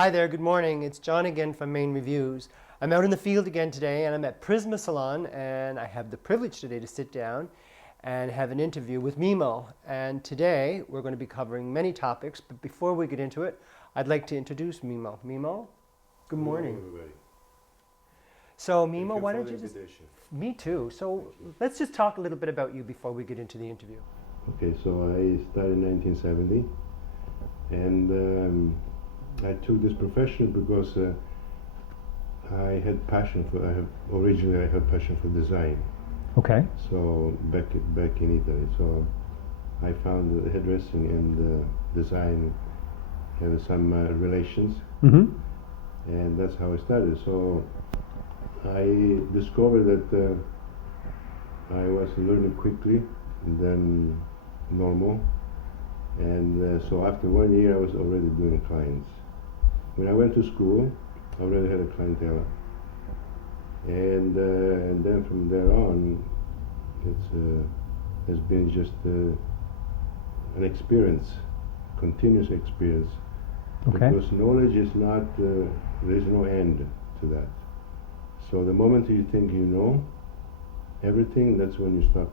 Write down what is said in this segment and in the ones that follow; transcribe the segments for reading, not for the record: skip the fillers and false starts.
Hi there, good morning. It's John again from Maine Reviews. I'm out in the field again today and I'm at Prisma Salon, and I have the privilege today to sit down and have an interview with Mimmo. And today we're going to be covering many topics, but before we get into it, I'd like to introduce Mimmo. Mimmo, good morning. Hello, everybody. So Thank Mimmo, you why for don't the you just... invitation. Me too. So let's just talk a little bit about you before we get into the interview. Okay, so I started in 1970, and I took this profession because I had passion for. Originally I had passion for design. Okay. So back in Italy, so I found that hairdressing and design have some relations, Mm-hmm. and that's how I started. So I discovered that I was learning quickly, and then normal, and so after 1 year I was already doing clients. When I went to school, I already had a clientele, and then from there on, it's has been just an experience, continuous experience. Okay. Because knowledge is not, there is no end to that. So the moment you think you know everything, that's when you stop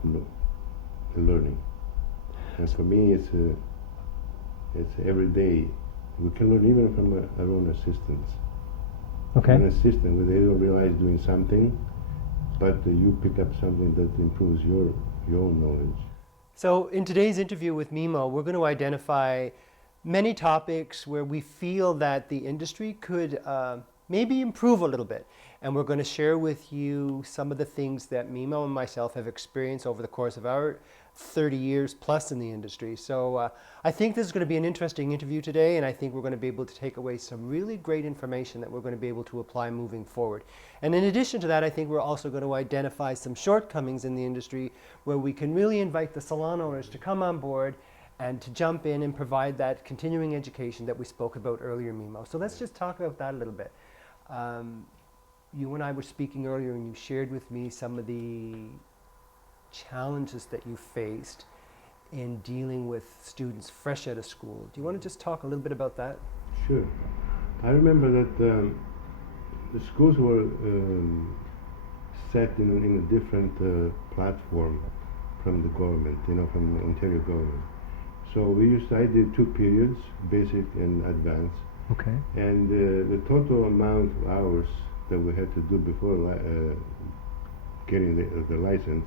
learning. And for me, it's every day. We can learn even from our own assistants. Okay. An assistant, where they don't realize doing something, but you pick up something that improves your own knowledge. So in today's interview with Mimmo, we're going to identify many topics where we feel that the industry could maybe improve a little bit. And we're going to share with you some of the things that Mimmo and myself have experienced over the course of our 30 years plus in the industry. So I think this is going to be an interesting interview today, and I think we're going to be able to take away some really great information that we're going to be able to apply moving forward. And in addition to that, I think we're also going to identify some shortcomings in the industry where we can really invite the salon owners to come on board and to jump in and provide that continuing education that we spoke about earlier, Mimmo. So let's just talk about that a little bit. You and I were speaking earlier, and you shared with me some of the challenges that you faced in dealing with students fresh out of school. Do you want to just talk a little bit about that? Sure. I remember that the schools were set in a different platform from the government, from the Ontario government. So I did 2 periods, basic and advanced, Okay. and the total amount of hours that we had to do before getting the license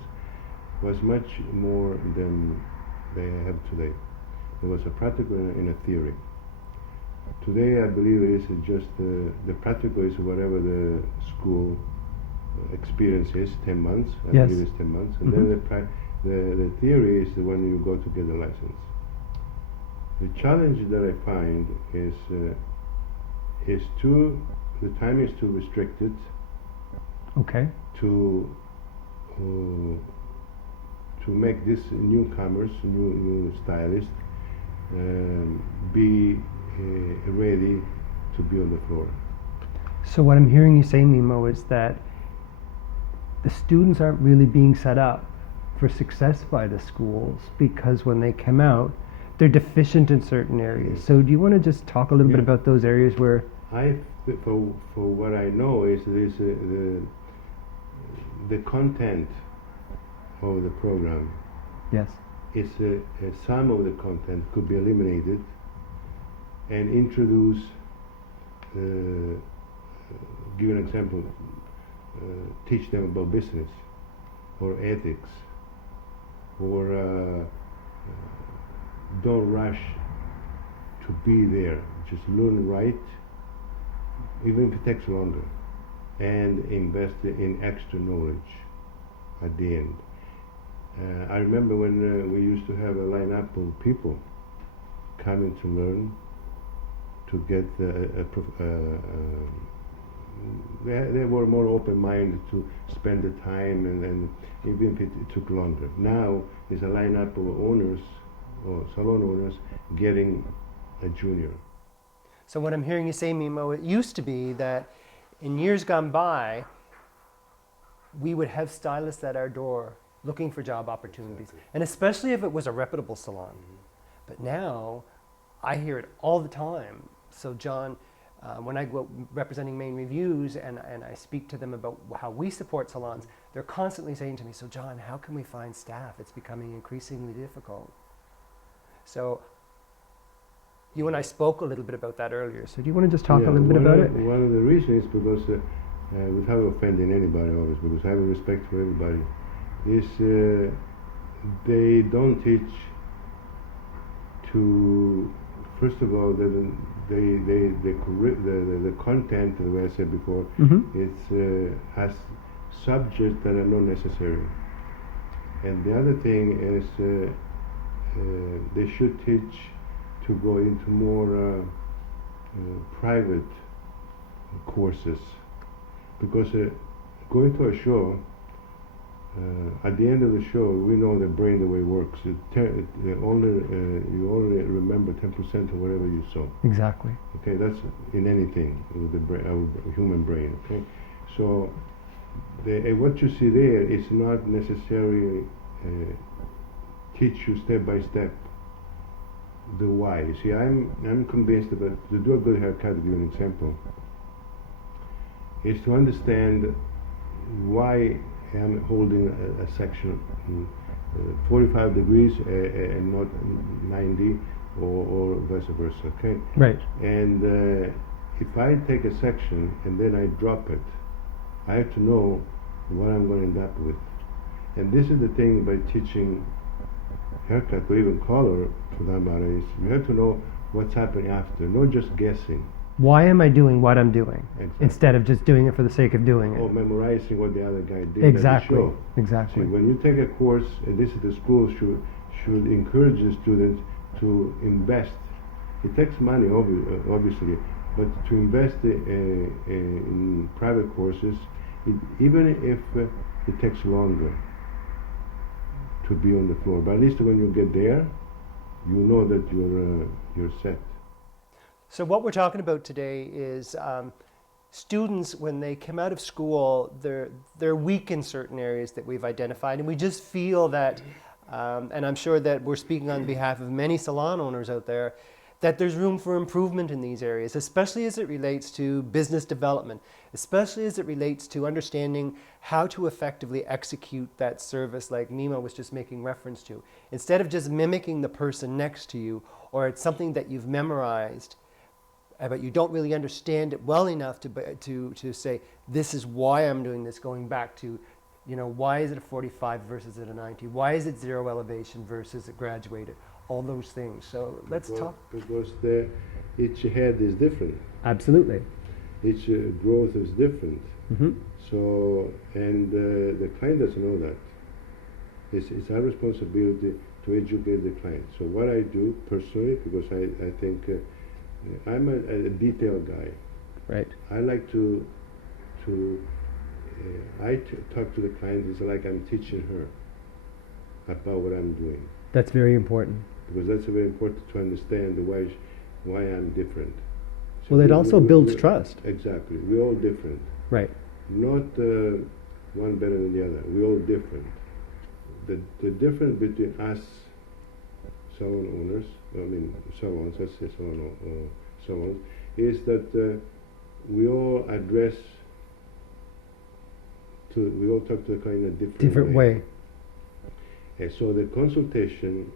was much more than they have today. There was a practical and a theory. Today, I believe it is just the practical is whatever the school experience is, 10 months. I Yes. believe it's 10 months, and then the theory is when you go to get the license. The challenge that I find is the time is too restricted. Okay. To make these newcomers, new stylists, be ready to be on the floor. So what I'm hearing you say, Mimmo, is that the students aren't really being set up for success by the schools, because when they come out, they're deficient in certain areas. So do you want to just talk a little bit about those areas where... For what I know is the content of the program. Yes. It's some of the content could be eliminated and introduce. Give an example. Teach them about business, or ethics, or don't rush to be there. Just learn right, even if it takes longer, and invest in extra knowledge at the end. I remember when we used to have a lineup of people coming to learn, to get they were more open-minded to spend the time, and even if it took longer. Now there's a lineup of owners or salon owners getting a junior. So what I'm hearing you say, Mimmo, it used to be that in years gone by, we would have stylists at our door looking for job opportunities, Exactly. and especially if it was a reputable salon. But now, I hear it all the time. So John, When I go representing Maine Reviews and I speak to them about how we support salons, they're constantly saying to me, so John, how can we find staff? It's becoming increasingly difficult. So you and I spoke a little bit about that earlier. So do you want to just talk a little bit about it? One of the reasons is because, without offending anybody always, because I have respect for everybody, is they don't teach to, first of all, the content, the way I said before, it has subjects that are not necessary. And the other thing is they should teach to go into more private courses, because going to a show, at the end of the show, we know the brain, the way it works. You only remember 10% of whatever you saw. Exactly. Okay, that's in anything with the brain, our human brain. Okay, so what you see there is not necessarily teach you step by step the why. You see, I'm convinced that to do a good haircut, to give you an example, is to understand why I'm holding a section 45 degrees and not 90, or vice versa. Okay. Right. And if I take a section and then I drop it, I have to know what I'm going to end up with. And this is the thing by teaching haircut or even color, for that matter, is you have to know what's happening after, not just guessing. Why am I doing what I'm doing, Exactly. instead of just doing it for the sake of doing it? Or memorizing what the other guy did. Exactly. At the show. Exactly. See, when you take a course, and this is the school should encourage the students to invest. It takes money, obviously, but to invest in private courses, even if it takes longer to be on the floor. But at least when you get there, you know that you're set. So what we're talking about today is students, when they come out of school, they're weak in certain areas that we've identified, and we just feel that, and I'm sure that we're speaking on behalf of many salon owners out there, that there's room for improvement in these areas, especially as it relates to business development, especially as it relates to understanding how to effectively execute that service like Mimmo was just making reference to. Instead of just mimicking the person next to you, or it's something that you've memorized, but you don't really understand it well enough to say, this is why I'm doing this, going back to, why is it a 45 versus a 90? Why is it zero elevation versus a graduated? All those things. So let's talk. Because each head is different. Absolutely. Each growth is different. Mm-hmm. So, and the client doesn't know that. It's our responsibility to educate the client. So what I do personally, because I think I'm a detail guy. Right. I like to talk to the client. It's like I'm teaching her about what I'm doing. That's very important. Because that's very important to understand why I'm different. So well, it also builds trust. Exactly. We're all different. Right. Not one better than the other. We're all different. The difference between us salon owners, salons, let's say salons, is that we all talk to the client in a different way. And so the consultation,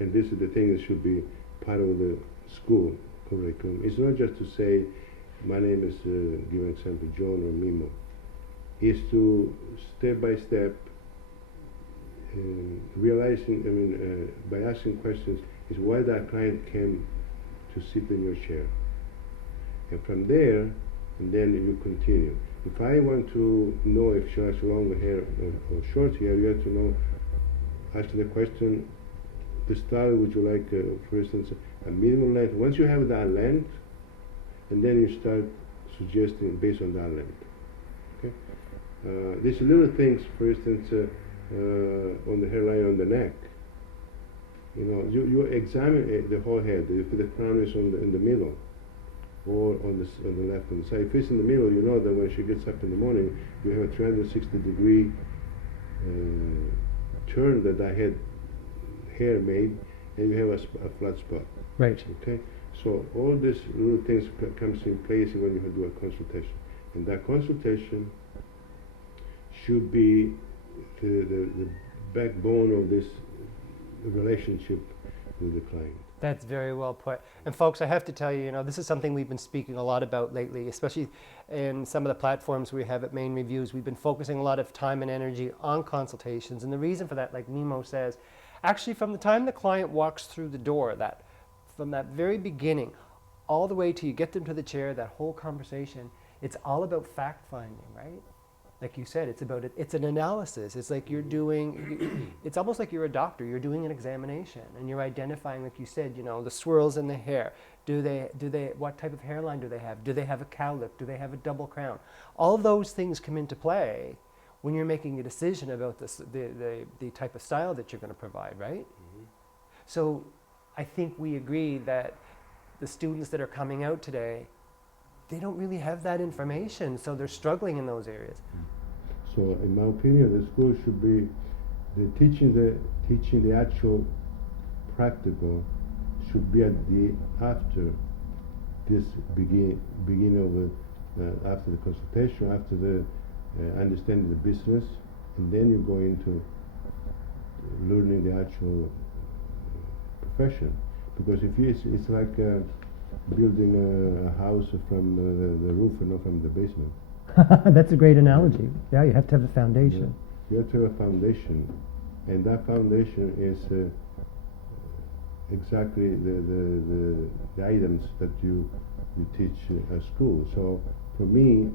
and this is the thing that should be part of the school curriculum, it's not just to say, my name is, give an example, John or Mimmo. Is to step by step, realizing, by asking questions, is why that client came to sit in your chair. And from there, and then you continue. If I want to know if she has long hair or short hair, you have to know, ask the question, the style would you like, for instance, a minimum length. Once you have that length, and then you start suggesting based on that length. Okay? These little things, for instance, on the hairline on the neck. You examine the whole head. If the crown is in the middle, or on the left hand side. If it's in the middle, you know that when she gets up in the morning, you have a 360-degree turn that I had hair made, and you have a flat spot. Right. Okay. So all these little things comes in place when you do a consultation, and that consultation should be the backbone of this relationship with the client. That's very well put. And folks, I have to tell you, this is something we've been speaking a lot about lately, especially in some of the platforms we have at Main Reviews. We've been focusing a lot of time and energy on consultations. And the reason for that, like Mimmo says, actually from the time the client walks through the door, from that very beginning, all the way till you get them to the chair, that whole conversation, it's all about fact finding, right? Like you said, it's an analysis. It's like it's almost like you're a doctor. You're doing an examination and you're identifying, like you said, the swirls in the hair. What type of hairline do they have? Do they have a cowlick? Do they have a double crown? All of those things come into play when you're making a decision about the type of style that you're going to provide, right? Mm-hmm. So I think we agree that the students that are coming out today, they don't really have that information, so they're struggling in those areas. So, in my opinion, the school should be teaching the actual practical should be at the after this beginning of after the consultation, after the understanding the business, and then you go into learning the actual profession. Because if it's like building a house from the roof and not from the basement. That's a great analogy. Yeah, you have to have a foundation. Yeah. You have to have a foundation, and that foundation is exactly the items that you teach at school. So for me,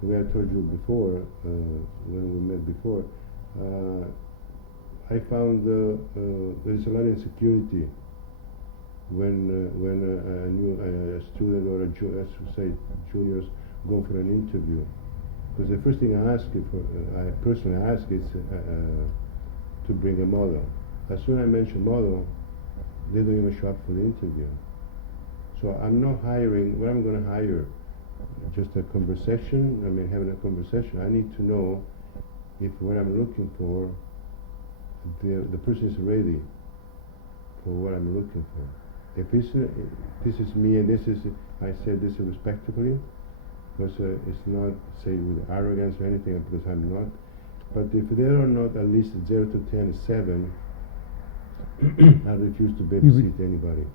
the way I told you before, when we met before, I found there's a lot of insecurity when a student or let's say juniors go for an interview, because the first thing I personally ask is to bring a model. As soon as I mention model, they don't even show up for the interview. So I'm not hiring. What I'm going to hire, just a conversation. I mean, having a conversation. I need to know if what I'm looking for, the person is ready for what I'm looking for. If this is me and I said this respectfully, because it's not say with arrogance or anything, because I'm not. But if they are not at least 0 to 10, 7, I refuse to babysit anybody.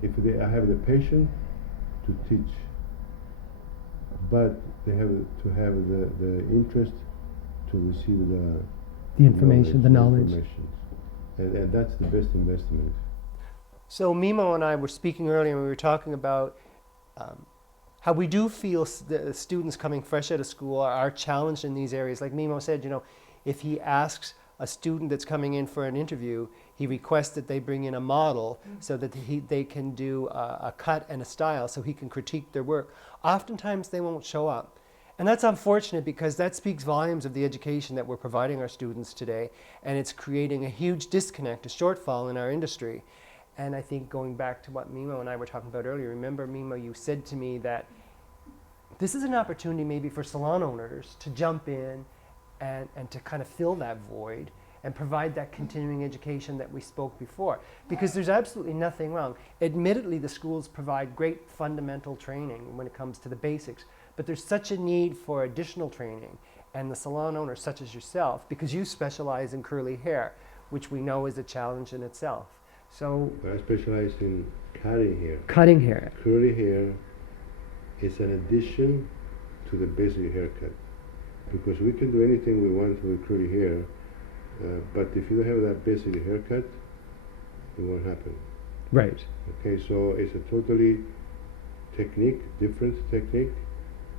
Because I have the patience to teach, but they have to have the interest to receive the information, the knowledge. And that's the best investment. So Mimmo and I were speaking earlier, and we were talking about how we do feel the students coming fresh out of school are challenged in these areas. Like Mimmo said, if he asks a student that's coming in for an interview, he requests that they bring in a model so that they can do a cut and a style so he can critique their work. Oftentimes they won't show up. And that's unfortunate, because that speaks volumes of the education that we're providing our students today, and it's creating a huge disconnect, a shortfall in our industry. And I think going back to what Mimmo and I were talking about earlier, remember Mimmo, you said to me that this is an opportunity maybe for salon owners to jump in and to kind of fill that void and provide that continuing education that we spoke before. Because there's absolutely nothing wrong. Admittedly, the schools provide great fundamental training when it comes to the basics, but there's such a need for additional training. And the salon owners, such as yourself, because you specialize in curly hair, which we know is a challenge in itself. So I specialize in cutting hair. Cutting hair. Curly hair is an addition to the basic haircut, because we can do anything we want with curly hair, but if you don't have that basic haircut, it won't happen. Right. Okay, so it's a totally different technique,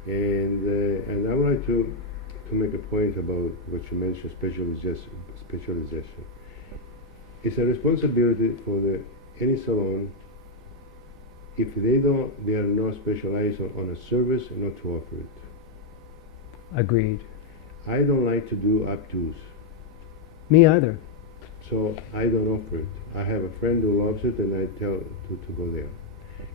and I would like to make a point about what you mentioned, specialization. It's a responsibility for any salon, if they are not specialized on a service, not to offer it. Agreed. I don't like to do updos. Me either. So I don't offer it. I have a friend who loves it, and I tell to go there.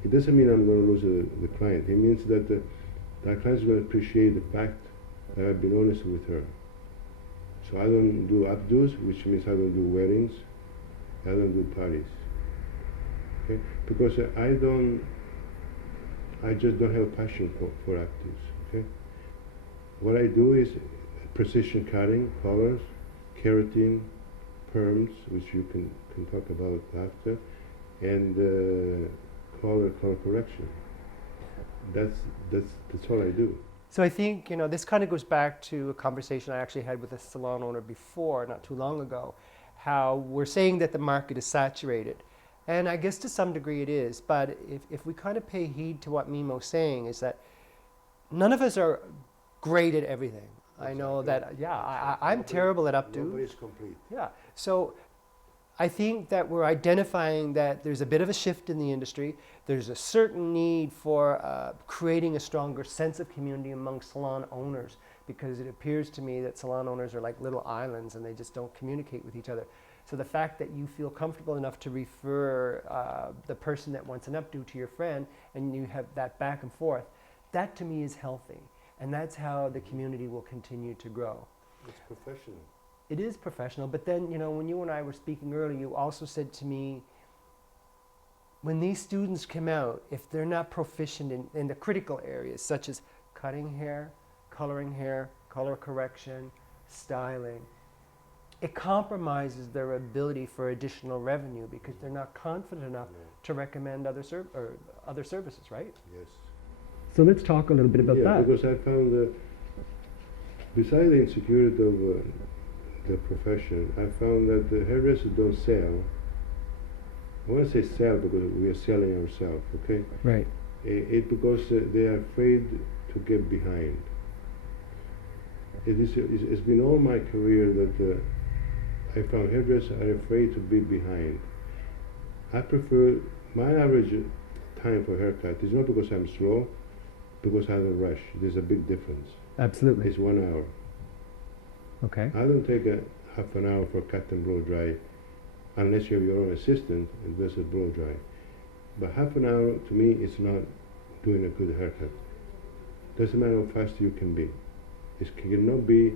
It doesn't mean I'm going to lose the client. It means that that client is going to appreciate the fact that I've been honest with her. So I don't do updos, which means I don't do weddings, I don't do parties. Okay, because I just don't have passion for actives. Okay, what I do is precision cutting, colors, keratin, perms, which you can talk about after, and color correction. That's that's all I do. So I think, this kind of goes back to a conversation I actually had with a salon owner before, not too long ago, how we're saying that the market is saturated. And I guess to some degree it is, but if we kind of pay heed to what Mimo's saying, is that none of us are great at everything. I know that, yeah, I'm terrible at updo. Nobody's complete. Yeah. So I think that we're identifying that there's a bit of a shift in the industry. There's a certain need for creating a stronger sense of community among salon owners, because it appears to me that salon owners are like little islands and they just don't communicate with each other. So the fact that you feel comfortable enough to refer the person that wants an updo to your friend, and you have that back and forth, that to me is healthy. And that's how the community will continue to grow. It's professional. It is professional, but then, when you and I were speaking earlier, you also said to me, when these students come out, if they're not proficient in the critical areas, such as cutting hair, color correction, styling, it compromises their ability for additional revenue because they're not confident enough to recommend other services, right? Yes. So let's talk a little bit about that. Because I found that besides the insecurity of the profession, I found that the hairdressers don't sell. I want to say sell because we are selling ourselves, okay? Right. It's because they are afraid to get behind. It's been all my career that I found hairdressers are afraid to be behind. I prefer my average time for haircut is not because I'm slow, because I don't rush. There's a big difference. Absolutely. It's 1 hour. Okay. I don't take a half an hour for cut and blow dry unless you have your own assistant and does a blow dry. But half an hour to me is not doing a good haircut. Doesn't matter how fast you can be. It cannot be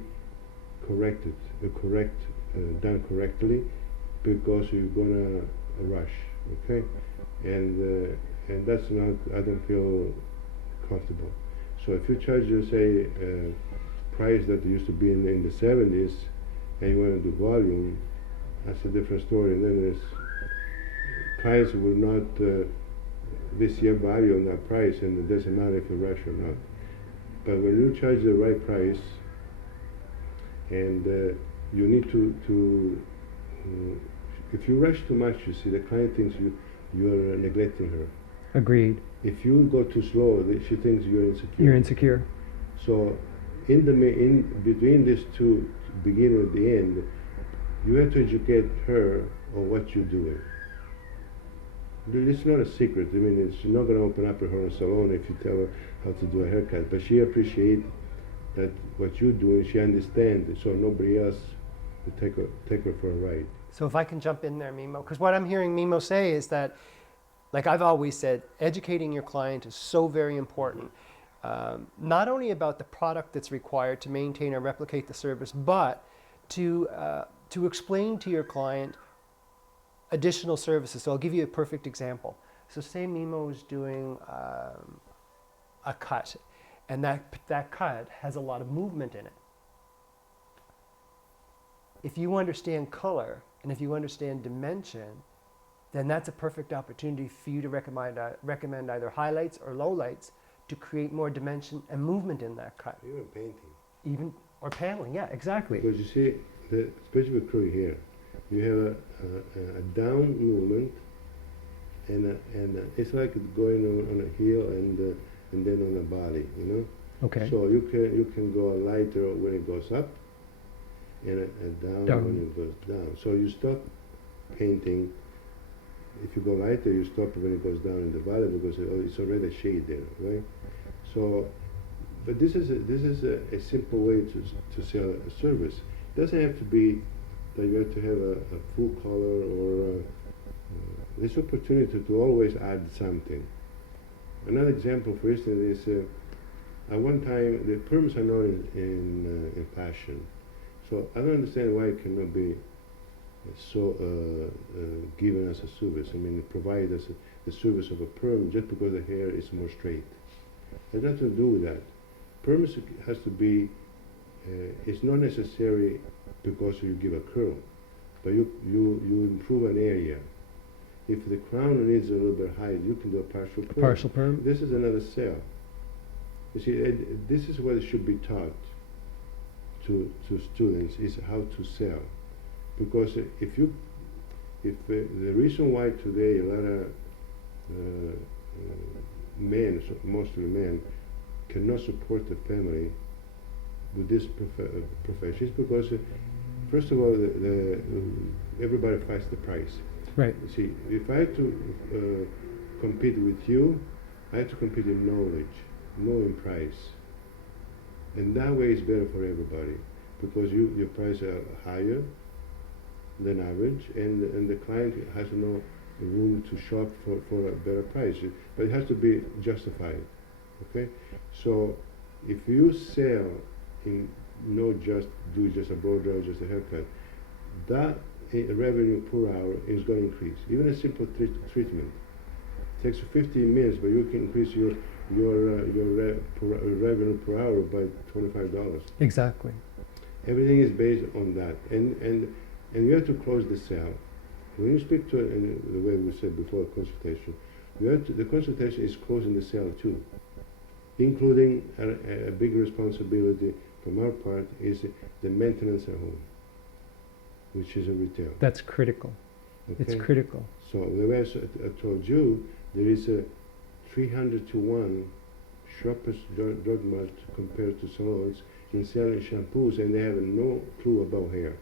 corrected, done correctly, because you're gonna rush, okay? And that's not, I don't feel comfortable. So if you charge, say, price that used to be in the 70s, and you want to do volume, that's a different story. And then there's clients will not this year value on that price, and it doesn't matter if you rush or not. But when you charge the right price, and you need to if you rush too much, you see, the client thinks you are neglecting her. Agreed. If you go too slow, she thinks you're insecure. You're insecure. So in between these two, beginning and the end, you have to educate her on what you're doing. It's not a secret. I mean, she's not going to open up her own salon if you tell her how to do a haircut. But she appreciates that what you're doing, she understands, so nobody else will take her for a ride. So if I can jump in there, Mimmo, because what I'm hearing Mimmo say is that, like I've always said, educating your client is so very important. Not only about the product that's required to maintain or replicate the service, but to explain to your client additional services. So I'll give you a perfect example. So say Mimmo is doing a cut, and that cut has a lot of movement in it. If you understand color and if you understand dimension, then that's a perfect opportunity for you to recommend either highlights or lowlights to create more dimension and movement in that cut. Even painting. Or paneling, yeah, exactly. Because you see, especially with curly hair, you have a down movement, and it's like going on a heel and then on a body, you know. Okay. So you can go lighter when it goes up, and down when it goes down. So you stop painting. If you go lighter, you stop when it goes down in the valley because it's already a shade there, right? So, but this is a simple way to sell a service. It doesn't have to be that you have to have a full color or this opportunity to always add something. Another example, for instance, is at one time the perms are not in fashion, so I don't understand why it cannot be so given as a service. I mean, provide as the service of a perm just because the hair is more straight. It has nothing to do with that. Perm has to be, it's not necessary because you give a curl, but you improve an area. If the crown needs a little bit height, you can do a partial perm. Partial perm. This is another cell. You see, this is what should be taught to students, is how to sell. Because the reason why today a lot of men, mostly men, cannot support the family with this profession is because, first of all, everybody fights the price. Right. You see, if I have to compete with you, I have to compete in knowledge, knowing price. And that way is better for everybody because your prices are higher than average, and the client has no room to shop for a better price. But it has to be justified. Okay? So if you sell in not just do just a blow dry, just a haircut, that revenue per hour is going to increase. Even a simple treatment takes you 15 minutes, but you can increase your revenue per hour by $25. Exactly. Everything is based on that, and you have to close the sale. When you speak to, in the way we said before, consultation, the consultation is closing the sale too, including a big responsibility from our part is the maintenance at home, which is a retail. That's critical. Okay? It's critical. So the way I told you, there is a 300 to 1 shoppers drug mart compared to salons in selling shampoos, and they have no clue about hair.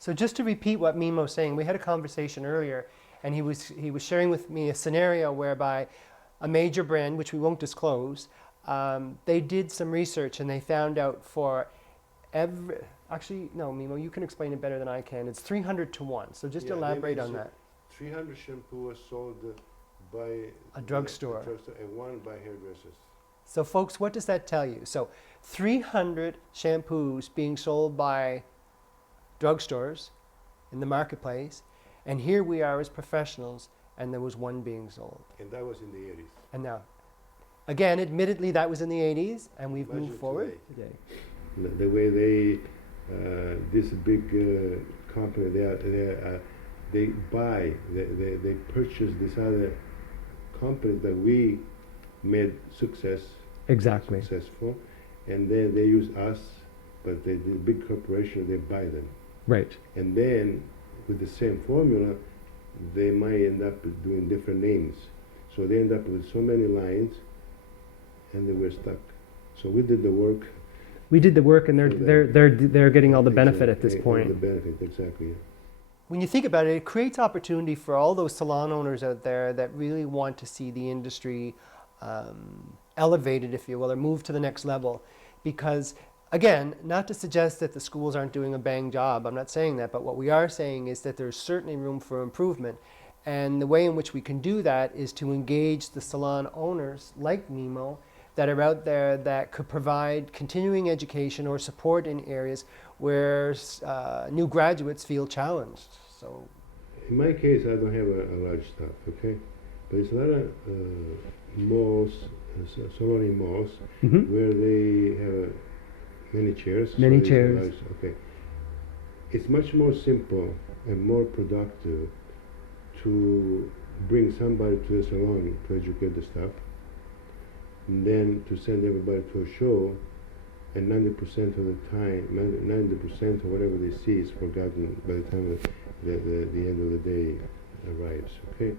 So just to repeat what Mimmo's saying, we had a conversation earlier, and he was sharing with me a scenario whereby a major brand, which we won't disclose, they did some research and they found out for every, actually, no, Mimmo, you can explain it better than I can. It's 300 to 1. So just elaborate on that. 300 shampoos sold by a drugstore and 1 by hairdressers. So folks, what does that tell you? So 300 shampoos being sold by drugstores in the marketplace, and here we are as professionals, and there was 1 being sold. And that was in the 80s. And now, again, admittedly, that was in the 80s, and we've Imagine moved forward today. The way they, this big company, they buy, they purchase this other company that we made Exactly. successful, and then they use us, but the big corporation, they buy them. Right. And then with the same formula, they might end up doing different names. So they end up with so many lines, and they were stuck. So we did the work. We did the work, and they're getting all the benefit at this point. All the benefit, exactly. Yeah. When you think about it, it creates opportunity for all those salon owners out there that really want to see the industry elevated, if you will, or move to the next level. Because, again, not to suggest that the schools aren't doing a bang job, I'm not saying that, but what we are saying is that there's certainly room for improvement. And the way in which we can do that is to engage the salon owners like Mimmo that are out there that could provide continuing education or support in areas where new graduates feel challenged. So, in my case, I don't have a large staff, okay? But it's a lot of malls, salon malls, where they have many chairs. Many so chairs. Okay. It's much more simple and more productive to bring somebody to the salon to educate the staff, and then to send everybody to a show, and 90% of the time, 90% of whatever they see is forgotten by the time the end of the day arrives, okay?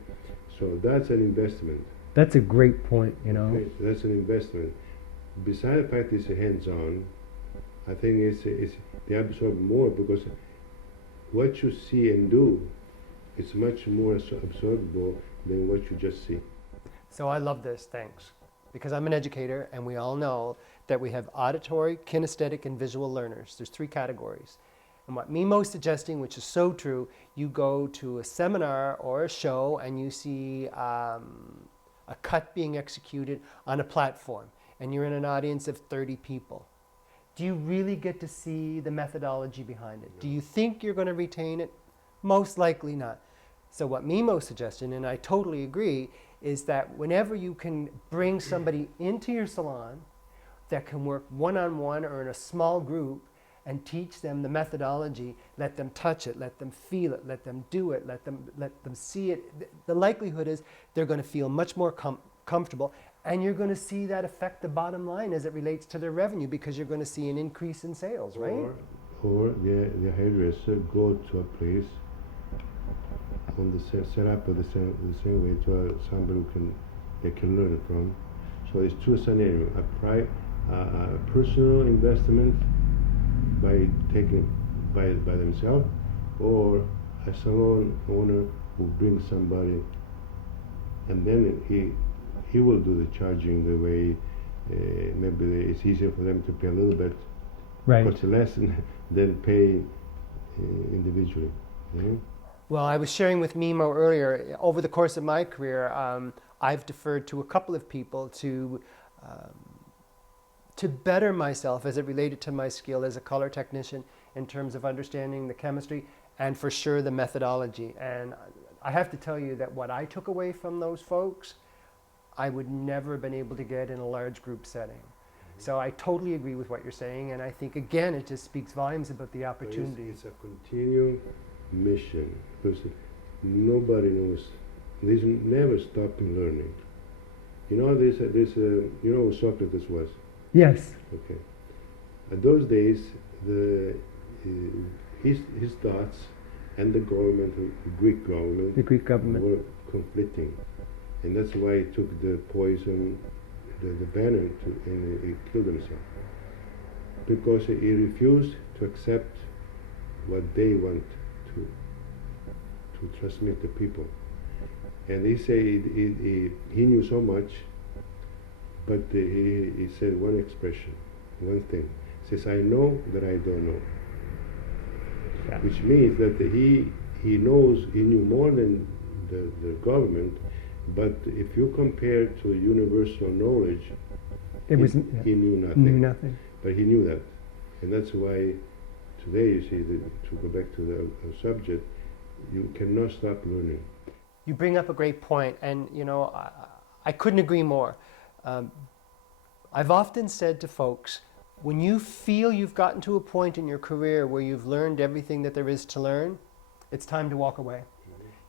So that's an investment. That's a great point, you know. Okay? That's an investment. Besides the fact it's hands-on, I think they absorb more because what you see and do is much more absorbable than what you just see. So I love this, thanks. Because I'm an educator, and we all know that we have auditory, kinesthetic, and visual learners. There's 3 categories. And what Mimmo's suggesting, which is so true, you go to a seminar or a show and you see a cut being executed on a platform, and you're in an audience of 30 people. Do you really get to see the methodology behind it? No. Do you think you're going to retain it? Most likely not. So what Mimmo suggested, and I totally agree, is that whenever you can bring somebody into your salon that can work one-on-one or in a small group and teach them the methodology, let them touch it, let them feel it, let them do it, let them see it, the likelihood is they're going to feel much more comfortable, and you're going to see that affect the bottom line as it relates to their revenue, because you're going to see an increase in sales, right? Or the hairdresser go to a place on the set up the same way to somebody who they can learn from. So it's two scenarios: a personal investment by taking by themselves, or a salon owner who brings somebody, and then he will do the charging the way maybe it's easier for them to pay a little bit, much less than pay individually. Yeah? Well, I was sharing with Mimmo earlier, over the course of my career, I've deferred to a couple of people to better myself as it related to my skill as a color technician in terms of understanding the chemistry and for sure the methodology. And I have to tell you that what I took away from those folks, I would never have been able to get in a large group setting. So I totally agree with what you're saying, and I think again it just speaks volumes about the opportunity. It's a continual mission, because nobody knows. There's never stopping learning. You know you know who Socrates was? Yes. Okay. At those days, his thoughts and the government, the Greek government, were conflicting, and that's why he took the poison, the venom, and he killed himself, because he refused to accept what they want to transmit to people. And he said he knew so much, but he said one expression, one thing. He says, "I know that I don't know," which means that he knew more than the government. But if you compare to universal knowledge, he knew nothing. But he knew that, and that's why today, you see, to go back to the subject, you cannot stop learning. You bring up a great point, and you know, I couldn't agree more. I've often said to folks, when you feel you've gotten to a point in your career where you've learned everything that there is to learn, it's time to walk away.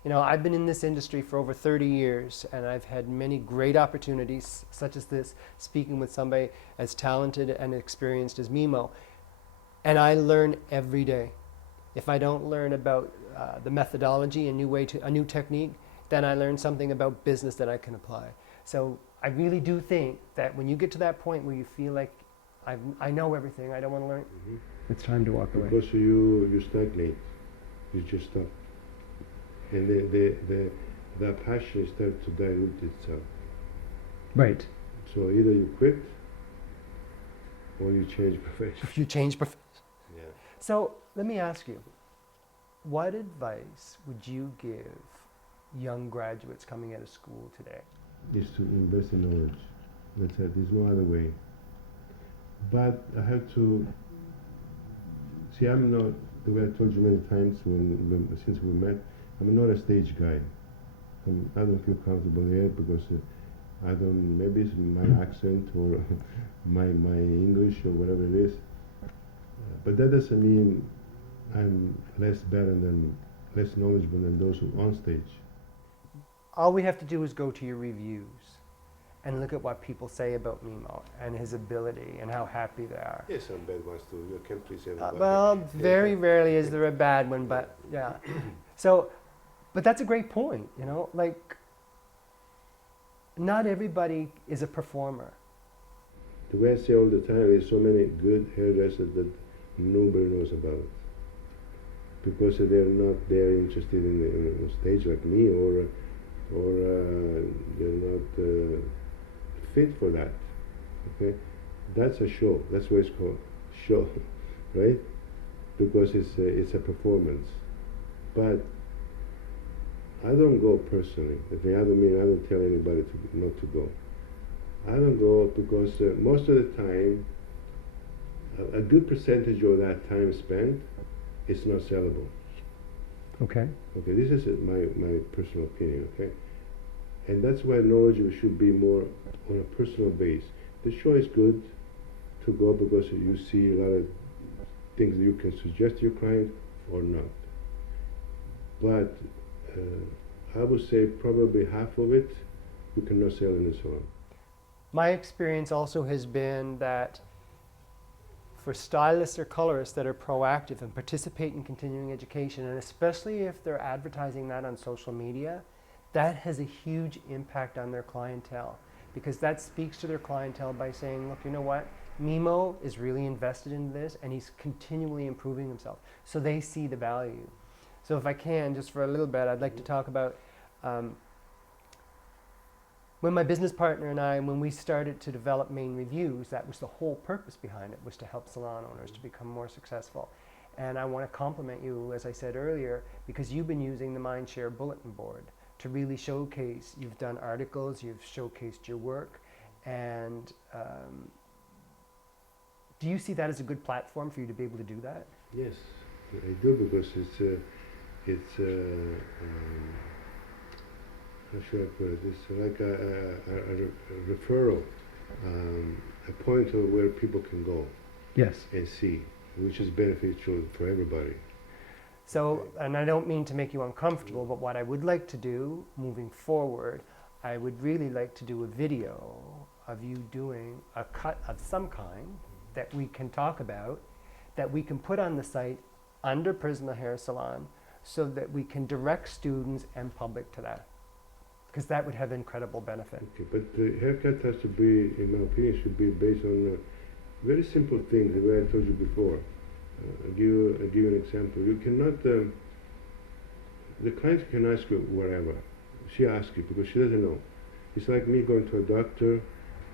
You know, I've been in this industry for over 30 years, and I've had many great opportunities, such as this, speaking with somebody as talented and experienced as Mimmo. And I learn every day. If I don't learn about the methodology, a new technique, then I learn something about business that I can apply. So I really do think that when you get to that point where you feel like I know everything, I don't want to learn, it's time to walk away. Because you stagnate, you just stop, and the passion starts to dilute itself. Right. So either you quit or you change profession. You change profession. Yeah. So let me ask you, what advice would you give young graduates coming out of school today? Is to invest in knowledge. That's it. There's no other way. But I have to see. I'm not, the way I told you many times since we met, I'm not a stage guy. I don't feel comfortable here because I don't. Maybe it's my accent or my English or whatever it is. But that doesn't mean I'm less knowledgeable than those who are on stage. All we have to do is go to your reviews and look at what people say about Mimmo and his ability and how happy they are. Yes, some bad ones too. You can't please everybody. Well, very rarely is there a bad one, but yeah. So, but that's a great point, you know, like not everybody is a performer. The way I say all the time, there's so many good hairdressers that nobody knows about, because they're not interested in stage like me, or they're not fit for that. Okay, that's a show. That's what it's called, show, right? Because it's a performance. But I don't go personally. I don't tell anybody not to go. I don't go because most of the time, a good percentage of that time spent is not sellable. Okay. Okay, this is my personal opinion, okay? And that's why knowledge should be more on a personal base. The show is good to go because you see a lot of things that you can suggest to your client or not. But I would say probably half of it you cannot sell in the salon. My experience also has been that for stylists or colorists that are proactive and participate in continuing education, and especially if they're advertising that on social media, that has a huge impact on their clientele, because that speaks to their clientele by saying, look, you know what? Mimmo is really invested in this and he's continually improving himself. So they see the value. So if I can, just for a little bit, I'd like to talk about when my business partner and I, when we started to develop Main Reviews, that was the whole purpose behind it, was to help salon owners to become more successful. And I want to compliment you, as I said earlier, because you've been using the Mindshare bulletin board to really showcase. You've done articles, you've showcased your work, and do you see that as a good platform for you to be able to do that? Yes, I do, because how should I put it? It's like a referral, a point of where people can go Yes. and see, which is beneficial for everybody. So, and I don't mean to make you uncomfortable, but what I would like to do moving forward, I would really like to do a video of you doing a cut of some kind that we can talk about, that we can put on the site under Prisma Hair Salon, so that we can direct students and public to that, because that would have incredible benefit. Okay, but the haircut has to be, in my opinion, should be based on very simple things, the way I told you before. I'll give you an example. You cannot, the client can ask you wherever. She asks you because she doesn't know. It's like me going to a doctor.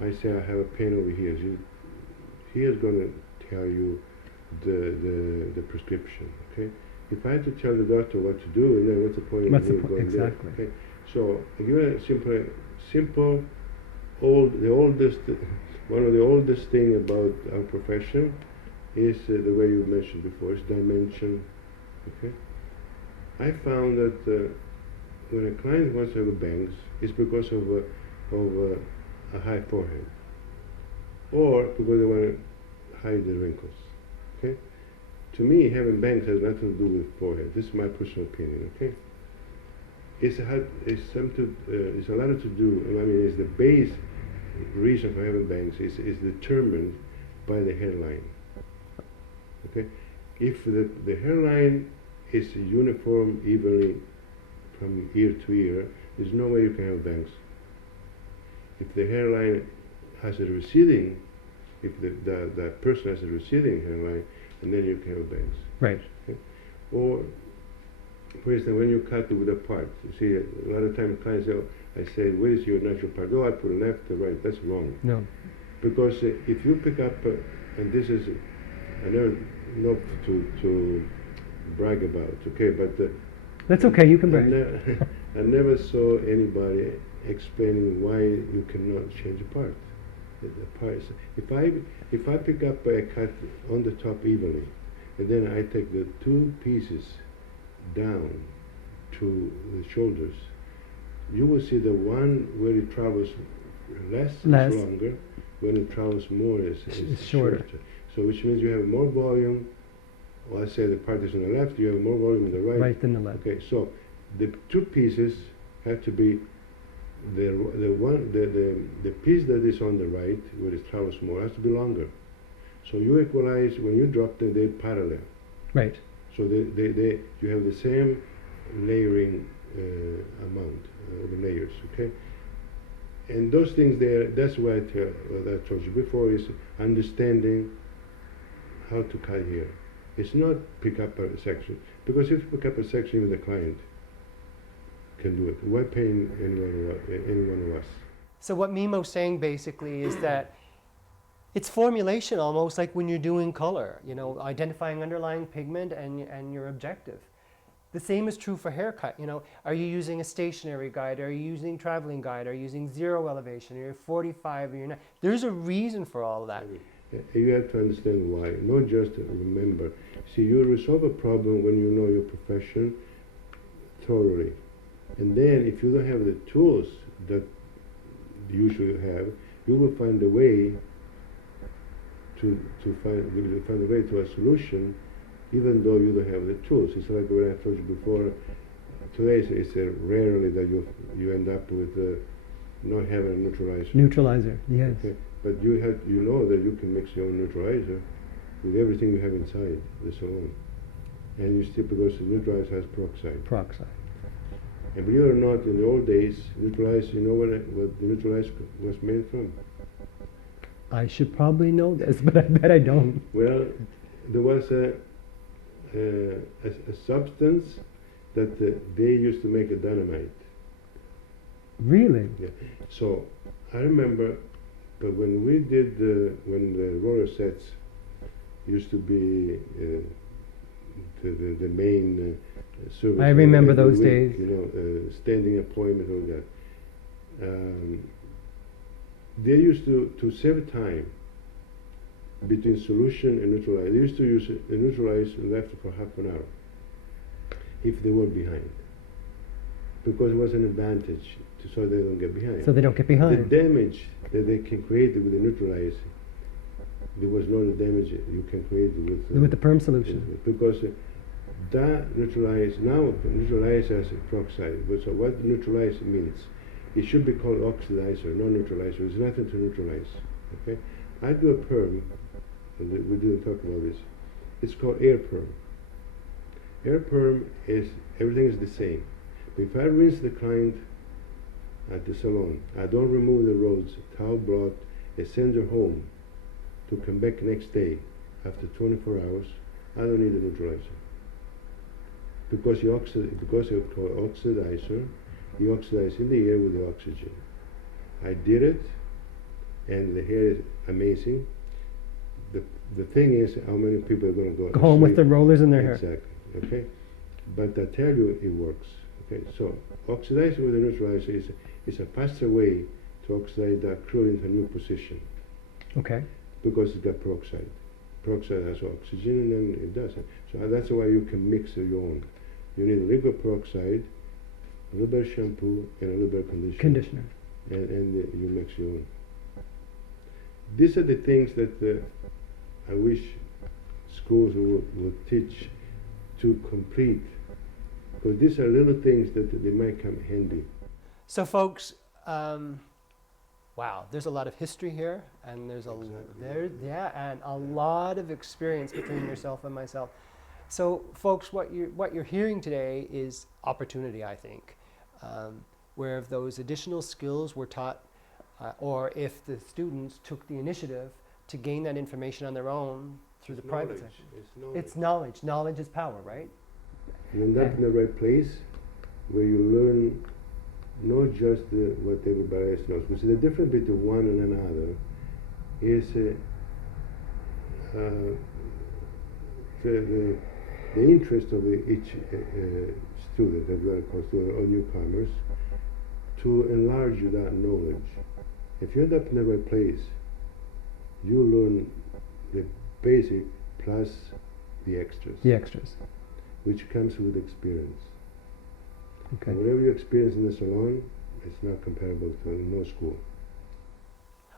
I say I have a pain over here. He is going to tell you the prescription. Okay. If I had to tell the doctor what to do, then what's the point of me going exactly. there? Okay. So I give you a simple, one of the oldest thing about our profession is the way you mentioned before, is dimension. Okay. I found that when a client wants to have bangs, it's because of a high forehead, or because they want to hide the wrinkles. Okay. To me, having bangs has nothing to do with forehead. This is my personal opinion. Okay. It's a lot to do. I mean, it's the base reason for having bangs is determined by the hairline. Okay, if the hairline is uniform evenly from ear to ear, there's no way you can have bangs. If the hairline has a receding, if the person has a receding hairline, and then you can have bangs. Right. Okay? Or, for instance, when you cut it with a part, you see, a lot of times clients say, I say, where is your natural part? Oh, I put left or right. That's wrong. No. Because if you pick up, and this is, I never, not to brag about, okay, but That's okay, you can brag. I never saw anybody explaining why you cannot change a part. The parts. If I pick up a cut on the top evenly, and then I take the two pieces down to the shoulders, you will see the one where it travels less. is longer, when it travels more is shorter. So which means you have more volume. Well, I say the part is on the left, you have more volume on the right. Right than the left. Okay, so the two pieces have to be the piece that is on the right, where it travels more, has to be longer. So you equalize, when you drop them, they're parallel. Right. So you have the same layering amount of layers, okay? And those things there, that's why I told you before, is understanding how to cut here. It's not pick up a section, because if you pick up a section, even the client can do it. Why paying any one of us? So what Mimmo's saying basically is that it's formulation, almost like when you're doing color, you know, identifying underlying pigment and your objective. The same is true for haircut. You know, are you using a stationary guide? Are you using traveling guide? Are you using zero elevation? Are you 45? Or you're not? There's a reason for all of that. You have to understand why, not just remember. See, you resolve a problem when you know your profession, thoroughly. And then if you don't have the tools that you should have, you will find a way to find a way to a solution, even though you don't have the tools. It's like when I told you before. Today it's rarely that you end up with not having a neutralizer. Neutralizer, yes. Okay? But you know that you can mix your own neutralizer with everything you have inside the salon, and you still, because the neutralizer has peroxide. Peroxide. And believe it or not, in the old days, neutralizer, you know what the neutralizer was made from? I should probably know this, but I bet I don't. Well, there was a substance that they used to make a dynamite. Really? Yeah. So I remember, but when we did when the roller sets used to be the main service. I remember every those week, days. You know, standing appointment, all that. They used to save time between solution and neutralizer. They used to use a neutralizer left for half an hour if they were behind, because it was an advantage so they don't get behind. So they don't get behind. The damage that they can create with the neutralizer, there was not the damage you can create With the perm solution. because that neutralizer has a peroxide. But so what neutralizer means? It should be called oxidizer, not neutralizer. There's nothing to neutralize. Okay, I do a perm, and we didn't talk about this. It's called air perm. Air perm is everything is the same. But if I rinse the client at the salon, I don't remove the rods, towel broth, I send her home to come back next day after 24 hours. I don't need a neutralizer because it's called oxidizer. You oxidize in the air with the oxygen. I did it, and the hair is amazing. The thing is, how many people are going to Go home with the rollers in their hair. Exactly. Okay, but I tell you, it works. Okay, so oxidizing with a neutralizer is a faster way to oxidize that crude into a new position. Okay. Because it's got peroxide. Peroxide has oxygen, and then it doesn't. So that's why you can mix your own. You need a little peroxide, a little bit of shampoo, and a little bit of conditioner. And you mix your own. These are the things that I wish schools would teach to complete, because these are little things that they might come handy. So folks, wow, there's a lot of history here, and there's and a lot of experience between yourself and myself. So folks, what you're hearing today is opportunity, I think, where if those additional skills were taught, or if the students took the initiative to gain that information on their own through the private section. It's knowledge. Knowledge is power, right? You end up in the right place where you learn not just what everybody else knows. Because the difference between one and another is the interest of each student, as well as student or newcomers, to enlarge that knowledge. If you end up in the right place, you learn the basic plus the extras. The extras. Which comes with experience. Okay. And whatever you experience in the salon, it's not comparable to no school.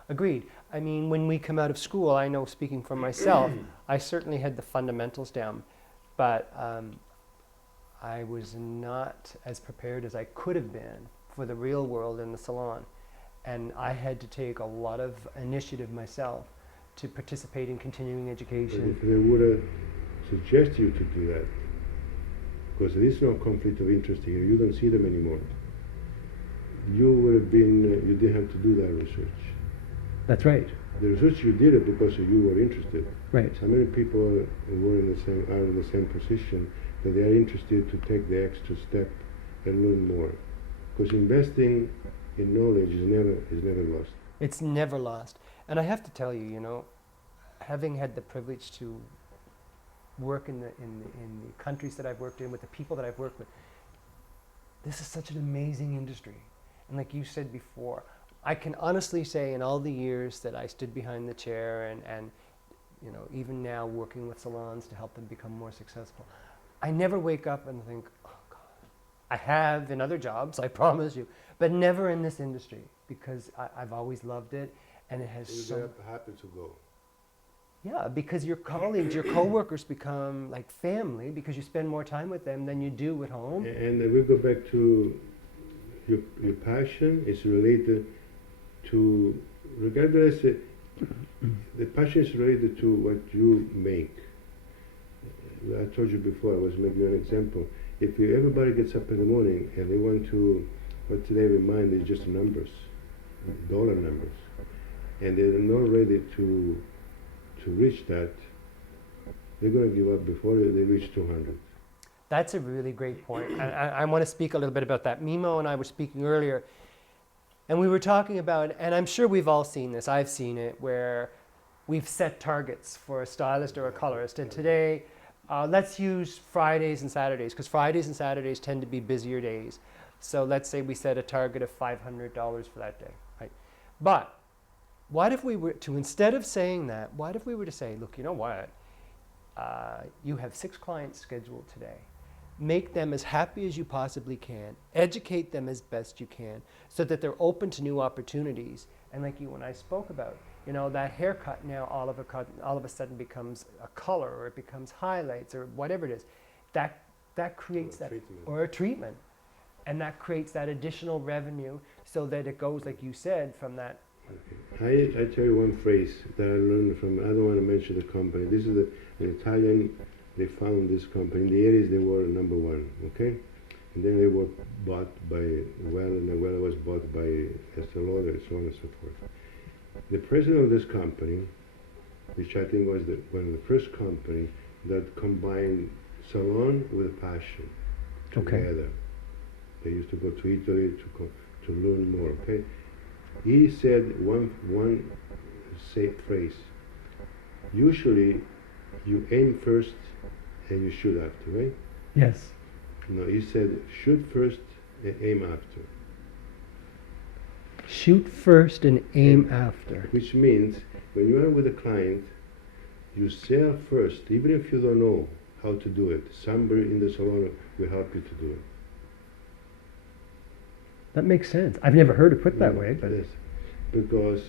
Agreed. I mean, when we come out of school, I know, speaking for myself, I certainly had the fundamentals down, but I was not as prepared as I could have been for the real world in the salon. And I had to take a lot of initiative myself to participate in continuing education. But if they would have suggested you to do that, because there is no conflict of interest here, you don't see them anymore, you would have been, you didn't have to do that research. That's right. The research you did it because you were interested. Right. So many people are in the same position that they are interested to take the extra step and learn more. Because investing in knowledge is never lost. It's never lost. And I have to tell you, you know, having had the privilege to work in the countries that I've worked in, with the people that I've worked with, this is such an amazing industry. And like you said before, I can honestly say in all the years that I stood behind the chair and you know, even now working with salons to help them become more successful, I never wake up and think, oh God, I have in other jobs, I promise you, but never in this industry because I've always loved it, and it has You're so. happy to go. Yeah, because your colleagues, your coworkers become like family because you spend more time with them than you do at home. And we go back to your passion is related to, regardless, the passion is related to what you make. I told you before, I was making you an example. If everybody gets up in the morning and they want to, what they remind is just numbers, dollar numbers, and they're not ready to reach that, they're going to give up before they reach 200. That's a really great point. And I want to speak a little bit about that. Mimmo and I were speaking earlier, and we were talking about, and I'm sure we've all seen this, I've seen it, where we've set targets for a stylist or a colorist. And today, let's use Fridays and Saturdays, because Fridays and Saturdays tend to be busier days. So let's say we set a target of $500 for that day, right? But what if we were to, instead of saying that, what if we were to say, look, you know what? You have 6 clients scheduled today. Make them as happy as you possibly can. Educate them as best you can so that they're open to new opportunities. And like you and I spoke about, you know, that haircut now all of a sudden becomes a color, or it becomes highlights, or whatever it is. That creates that, or a treatment. And that creates that additional revenue so that it goes, like you said, from that. Okay. I tell you one phrase that I learned from, I don't want to mention the company. This is an Italian, they found this company. In the 80s they were number 1, okay? And then they were bought by Well, and Well was bought by Estee Lauder, and so on and so forth. The president of this company, which I think was one of the first company that combined salon with passion together. They used to go to Italy to learn more, okay? He said one phrase. Usually, you aim first and you shoot after, right? Yes. No, he said shoot first and aim after. Shoot first and aim after. Which means when you are with a client, you sell first, even if you don't know how to do it. Somebody in the salon will help you to do it. That makes sense. I've never heard it put that way, but Yes, because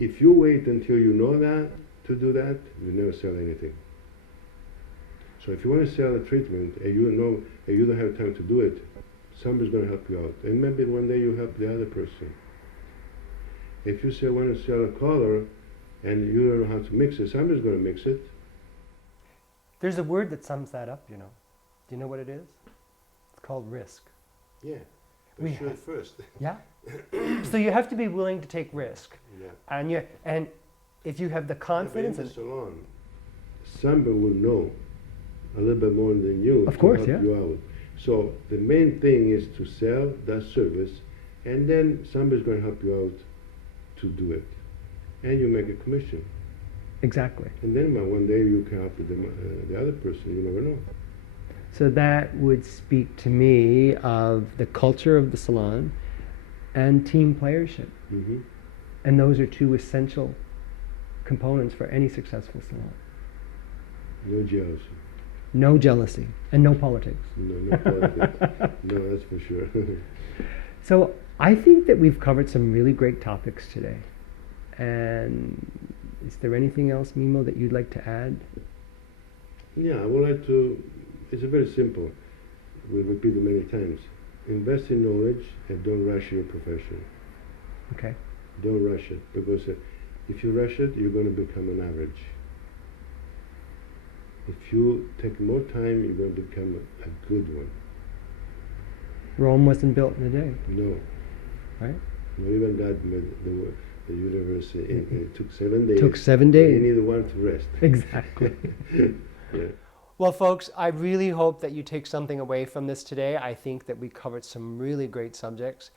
if you wait until you know that to do that, you never sell anything. So if you want to sell a treatment and you know and you don't have time to do it, somebody's going to help you out, and maybe one day you help the other person. If you say want to sell a color and you don't know how to mix it, somebody's going to mix it. There's a word that sums that up, you know. Do you know what it is? It's called risk. Yeah, We but shoot have- first. Yeah. So you have to be willing to take risk. Yeah. And if you have the confidence in the and salon, somebody will know a little bit more than you Of to course, help yeah. you out. So the main thing is to sell that service, and then somebody's going to help you out to do it, and you make a commission. exactly. And then one day you can help the other person. You never know. So that would speak to me of the culture of the salon and team playership. Mm-hmm. And those are 2 essential components for any successful salon. No jealousy. No jealousy and no politics. No politics. No, that's for sure. So I think that we've covered some really great topics today. And is there anything else, Mimmo, that you'd like to add? Yeah, I would like to. It's very simple. We repeat it many times. Invest in knowledge and don't rush your profession. Okay. Don't rush it, because if you rush it, you're going to become an average. If you take more time, you're going to become a good one. Rome wasn't built in a day, No, right? not even God made the universe. It took 7 days. Took 7 You days. need one to rest. Exactly. Yeah. well, folks, I really hope that you take something away from this today. I think that we covered some really great subjects.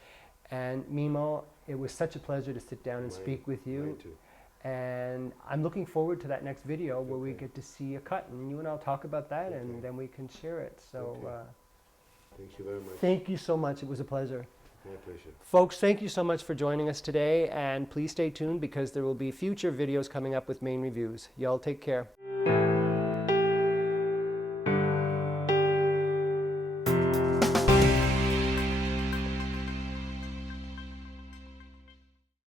And Mimmo, it was such a pleasure to sit down and speak with you. Mine too. And I'm looking forward to that next video where we get to see a cut, and you and I'll talk about that, Okay. and then we can share it. So Okay. Thank you very much. thank you so much. It was a pleasure. My pleasure. Folks, thank you so much for joining us today, and please stay tuned because there will be future videos coming up with main reviews. Y'all take care.